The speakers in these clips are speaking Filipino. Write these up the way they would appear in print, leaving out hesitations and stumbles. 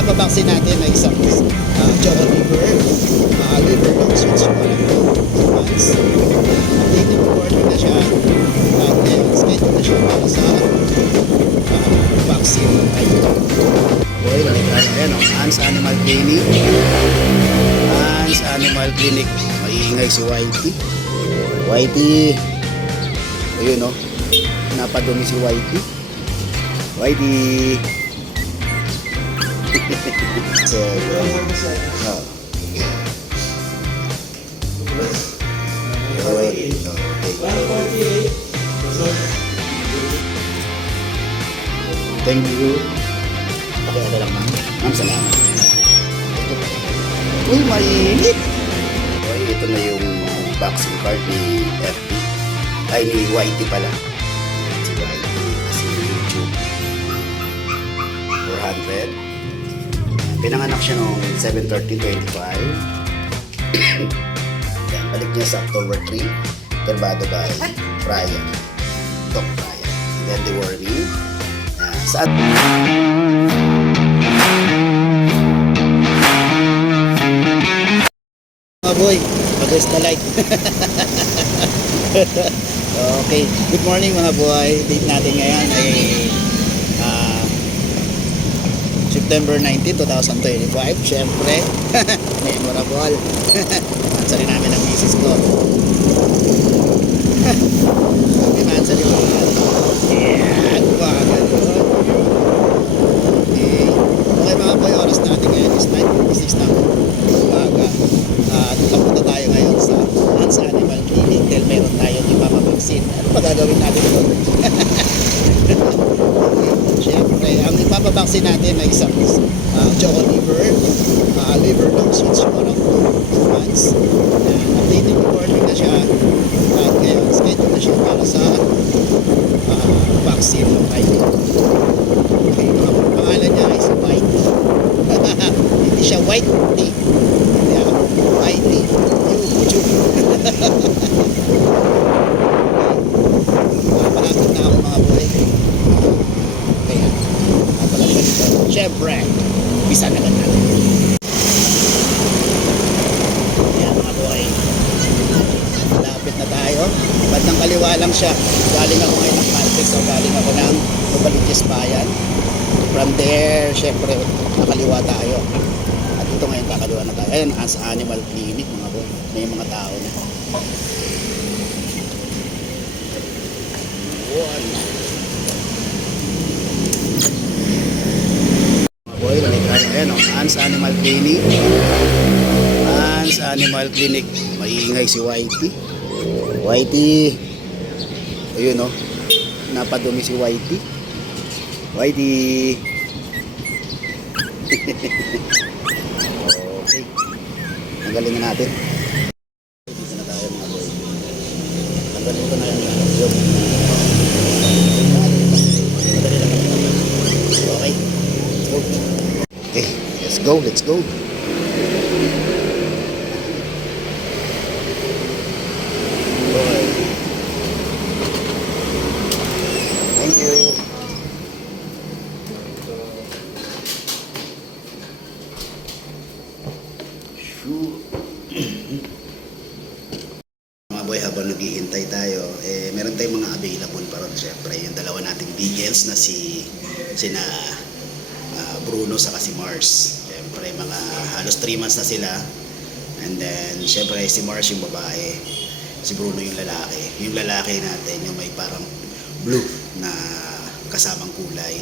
ipapabaksin natin na isang choco liver, liver long switch ko lang po, 2 months. Updated order na siya at schedule na siya para sa vaccine. Okay, ayan o, Hans Animal Clinic. Hans Animal Clinic. Maiingay si Whitey. Whitey. Ayun o, napadumi si Whitey. Whitey. So, thank you. Pakiala lang ma'am. Ma'am, salamat. Uy, mainit. Okay, ito na yung vaccine card ni FB. Ay, ni Whitey pala. Si Whitey kasi YouTube. 400. Pinanganak siya noong 7/30/25. Yan, balik niya sa October 3. Turbado by Brian. Doc Brian. And then the warning. Saan? Mga boy, pag-press na like. Okay, good morning mga boy. Date natin ngayon ay September 19, 2025. Siyempre, memorable. Ansari namin ang misis ko. Sabi na ansari mo. Yeah, gumagal. Okay mga boy, oras natin ngayon is 9:56 na umaga. At papunta tayo ngayon sa Hans Animal Clinic dahil meron tayong ipapabaksin. Ano pa gagawin natin ito? Siyempre, ang ipapabaksin natin ay isang choco liver, liver long switch ko lang po, 2 months. Updated order na siya at ngayon schedule na siya para sa vaccine ng Whitey. Okay, pangalan niya ay si Whitey. Hindi siya Whitey. Whitey. YouTube. Palapit na ako mga boy. Kaya, palapit ito. Siyempre, bisa na agad natin. Kaya mga boy, malapit na tayo. Bandang kaliwa lang siya. Galing ako ngayon ng Caltex o galing ako ng Novaliches Bayan. From there, syempre, nakaliwa tayo. At ito ngayon, kakaliwa na tayo. Ayan, Hans Animal Clinic, mga boy. May mga tao na. Mga boy, ayan o, Hans Animal Clinic. Hans Animal Clinic. Maiingay si Whitey. Whitey. Ayun o, napadumi si Whitey. Whitey. Okay. Tanggalin na natin. Dito na tayo mga boy. Tanggalin ko na yan. Madali lang. Okay. Let's go. Okay. Let's go. Let's go. Thank you. Mga boy, habang naghihintay tayo, meron tayong mga available pa ron. Siyempre, yung dalawa nating Beagles na sina Bruno sa si Mars. Siyempre, mga halos 3 months na sila. And then, siyempre, si Mars yung babae. Si Bruno yung lalaki. Yung lalaki natin, yung may parang blue na kasamang kulay.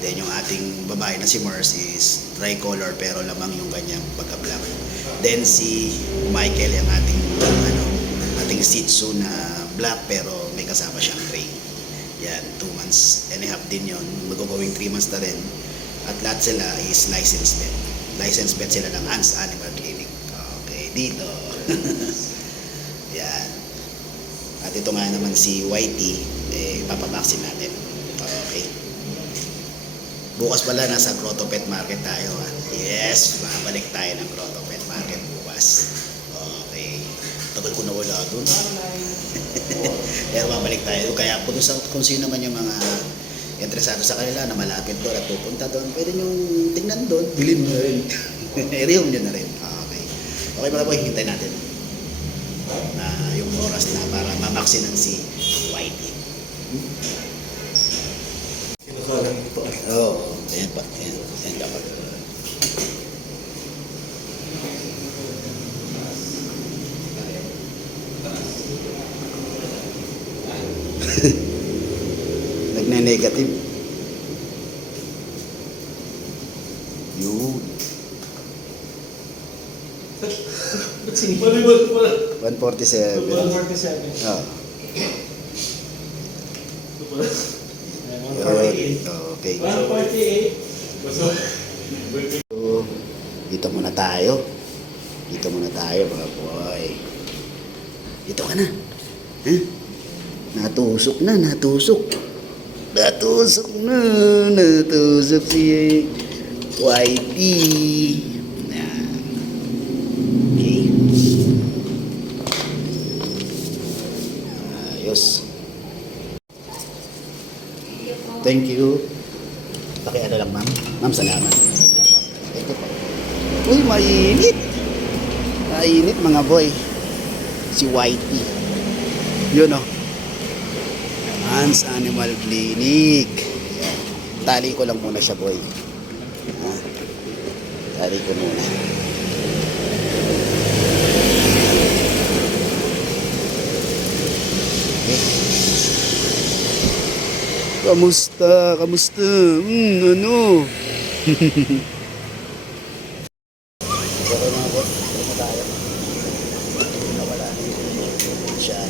Then, yung ating babae na si Mars is tricolor pero lamang yung kanyang pagka-black. Then, si Michael yung ating ating Shih Tzu na black pero may kasama siyang gray. Yan, 2 months and a half din yun. Mag-going 3 months na rin. At lahat sila is licensed vet. Licensed vet sila ng Hans Animal Clinic. Okay, dito. Yan. At ito nga naman si Whitey, papabaksin natin. Okay. Bukas pala nasa Grotto Pet Market tayo. Ha? Yes, makabalik tayo ng Grotto Pet Market bukas. Okay. Tagal ko na wala doon. Pero mabalik tayo. Kaya kung sino man yung mga interesado sa kanila na malapit doon at pupunta doon, pwede nyo tingnan doon, bilhin mo na rin. I-rehome nyo na rin. Okay. Okay mga boy, hintay natin na yung oras na para mamaksinan si Whitey. Kinakalang ito. Oo, ayan pa. Ayan dapat. Nagne-negative. Yun. Ba't sinipalibal ko pala? 147. 147. Oh. Ito pala. Yun. Okay. 148. Basta. So, dito muna tayo. Dito muna tayo mga boy. Dito ka na. Ha? Natusok na, natusok. Natusok na, natusok si Whitey. Yan. Okay. Ayos. Thank you. Pakiano lang, ma'am. Ma'am, salamat. Thank you po. Uy, mainit. Mainit, mga boy. Si Whitey. Yun, oh. Hans Animal Clinic. Yan. Tali ko lang muna siya, boy. Ha? Tali ko muna. Okay. Kamusta? Kamusta? Ano? Okay mga boy, ano tayo? Nawala na yung siya.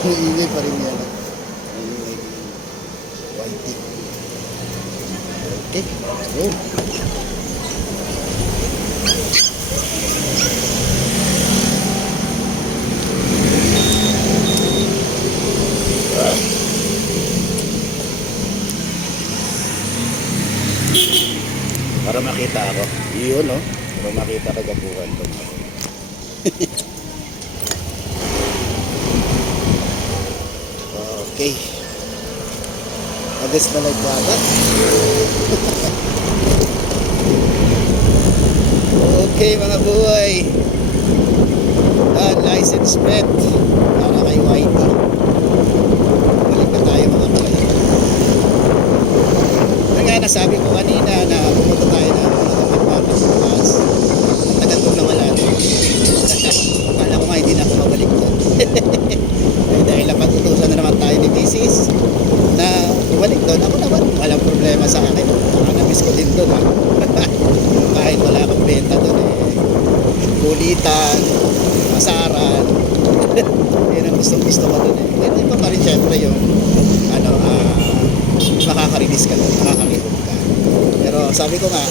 Iingay pa rin yan. Iingay. Whitey. Okay, let's go. Para makita ako. Yun, no? Para makita kagabuhan ko. Okay. Agas na nagbagat. Okay, mga buhay. License plate. Para kay Whitey. Balik na tayo, mga buhay. Kaya nasabi ko kanina na pumunta tayo na magpapas. Tagal ko na wala doon. Akala ko nga hindi na ako mabalik doon. Dahil napag-utusan na naman tayo ni Mrs. na bumalik doon. Ako naman, walang problema sa akin. Namiss ko din doon. Kahit wala akong benta doon kulitan, masaran. Yan ang gustong-gusto ko doon Pero iba pa rin syempre yung makaka-release ka doon, makaka-rehome ka. Pero sabi ko nga,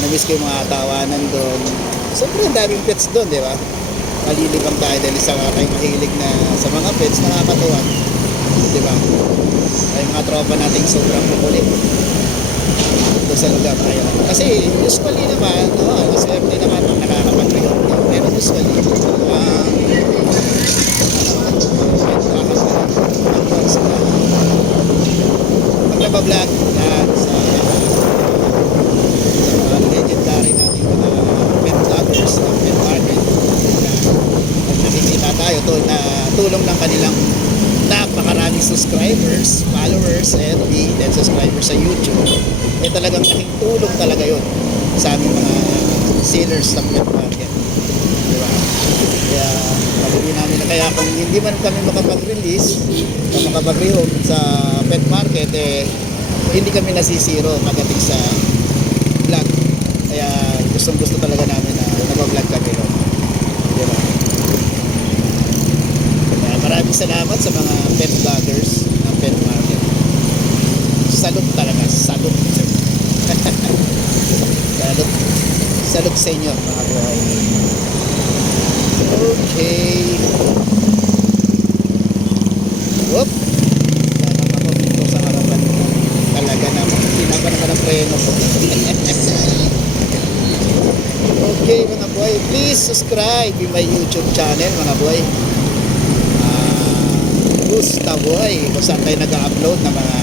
namiss ko yung mga tawanan doon. Siyempre, ang daming pets doon, di ba? Malilibang tayo dahil isa nga tayong mahilig na sa mga pets, nakakatuwa. Di ba? Ay mga tropa nating sobrang makulit doon sa lugar na yun. Kasi usually naman, swerte naman ang nakakapag-rehome ka. Pero usually, pag nabablog yan sa legendary natin mga pet vloggers ng pet market na nakikita tayo to na tulong ng kanilang napakaraming subscribers, followers, FB, and subscribers sa YouTube. Talagang laking tulong talaga yun sa aming mga sellers ng pet market. Diba? Kaya pag-uwi namin na kaya kung hindi man kami makapag-release o makapag-rehome sa pet market, hindi kami nasisiro pagdating sa vlog. Kaya gustong-gusto talaga namin na nag-vlog kami. Diba? Kaya maraming salamat sa mga pet vloggers ng pet market. Salute talaga, salute. Salute sa inyo mga buhay. Okay. Whoop. subscribe in my YouTube channel mga boy. Gusta boy, kung saan tayo nag-upload ng mga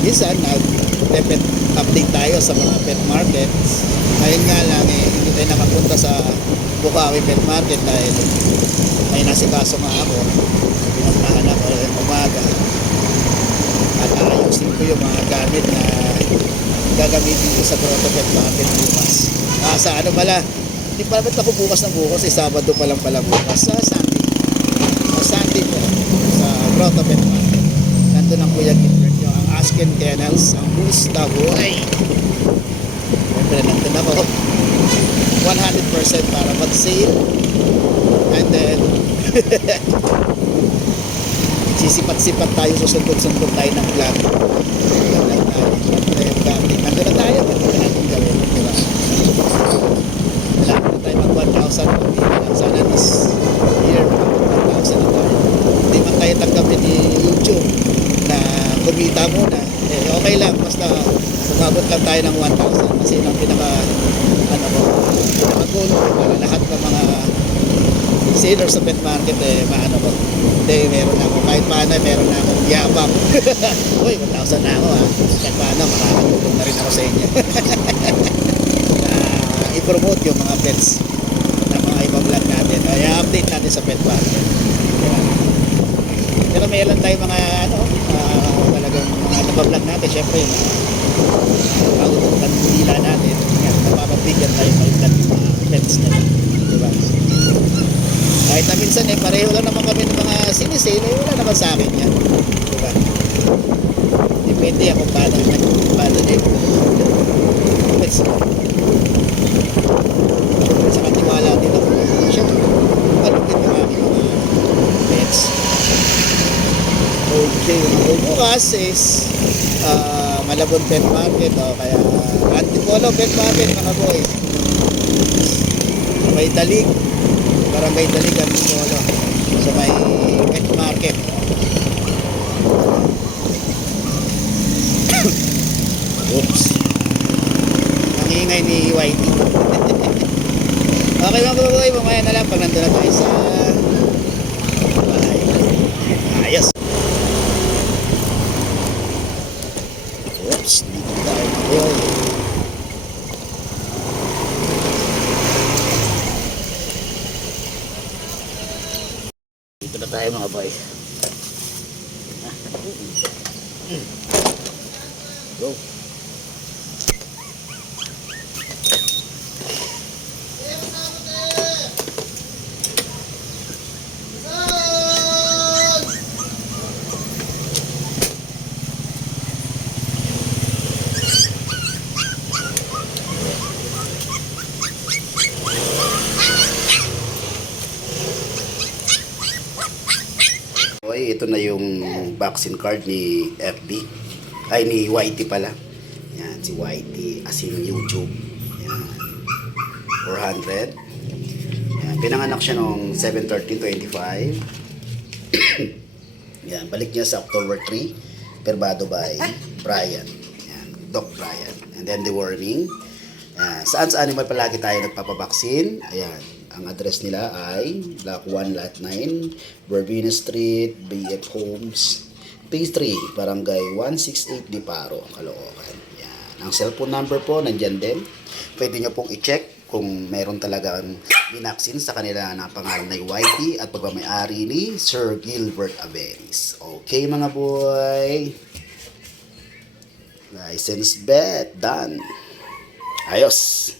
minsan nag-pet update tayo sa mga pet markets. Ngayon nga lang hindi tayo nakapunta sa Bukawi Pet Market dahil may nasikaso nga ako. Pinuntahan ako rin umaga at ayusin ko yung mga gamit na gagamitin ko sa Grotto Pet Market bukas. Sa ano pala, hindi pa naman ako bukas ng bukas, Sabado pa lang pala bukas, sa Sunday. Sa Sunday po, sa Grotto Pet Market. Nandun ang Kuya Gilbert yung ang Asken Kennels, ang Gusta Boy. Siyempre nandun ako. 100% para mag-sale. And then, sisipat-sipat tayo, susundot-sundot tayo ng vlog. Nandun na tayo, nandun na natin gawin. Diba? Malapit na tayo mag 1,000. Sana this year, mag 1,000 na tayo. Hindi man tayo tanggapin ni YouTube na kumita muna. Okay lang, basta umabot lang tayo ng 1,000. Kasi yung pinaka-goal para lahat ng mga sellers sa pet market maano ko. Hindi, meron ako. Kahit paano, meron na akong yabang. Uy, 1,000 na ako Kahit paano, makakatulong na rin ako sa inyo. I-promote yung mga pets na mga iba-vlog natin. I-update natin sa pet market. Diba? Pero meron tayo mga talagang mga nabablog natin. Siyempre, bago itong kanila natin, napapabigyan tayo ng mga pets na yun. Diba? Kahit na minsan pareho lang naman kami ng mga sinisale, wala naman sa akin yan. Diba? Depende ako paano din. Pets mo. Sa katiwala din ako. Siyempre, malupit yung aming mga pets. Okay, bukas is Malabon Pet Market kaya Antipolo Pet Market mga boy. May Dalig, Barangay Dalig Antipolo sa may Pet Market. Oops, nangingay ni Whitey. Okay mga boy, mamaya na lang pag nandun na tayo sa bahay. Ayos. Oops, dito tayo mga boy. Dito na tayo mga boy. Go. Okay, ito na yung vaccine card ni FB. Ay, ni Whitey pala. Yan, si Whitey as in YouTube. Yan. 400. Yan, pinanganak siya noong 7/13/25. Yan, balik niya sa October 3. Perbado by Brian. Yan, Doc Brian. And then the warning. Yan, saan sa animal palagi tayo nagpapabaksin? Ayan. Ang address nila ay Block 1, Lot 9, Verbena Street, BF Homes, Phase 3, Barangay 168, Diparo, Caloocan. Yan. Ang cellphone number po, nandyan din. Pwede nyo pong i-check kung meron talagang binaksin sa kanila na pangalan na Whitey at pagmamayari ni Sir Gilbert Averis. Okay mga boy. License bet, done. Ayos.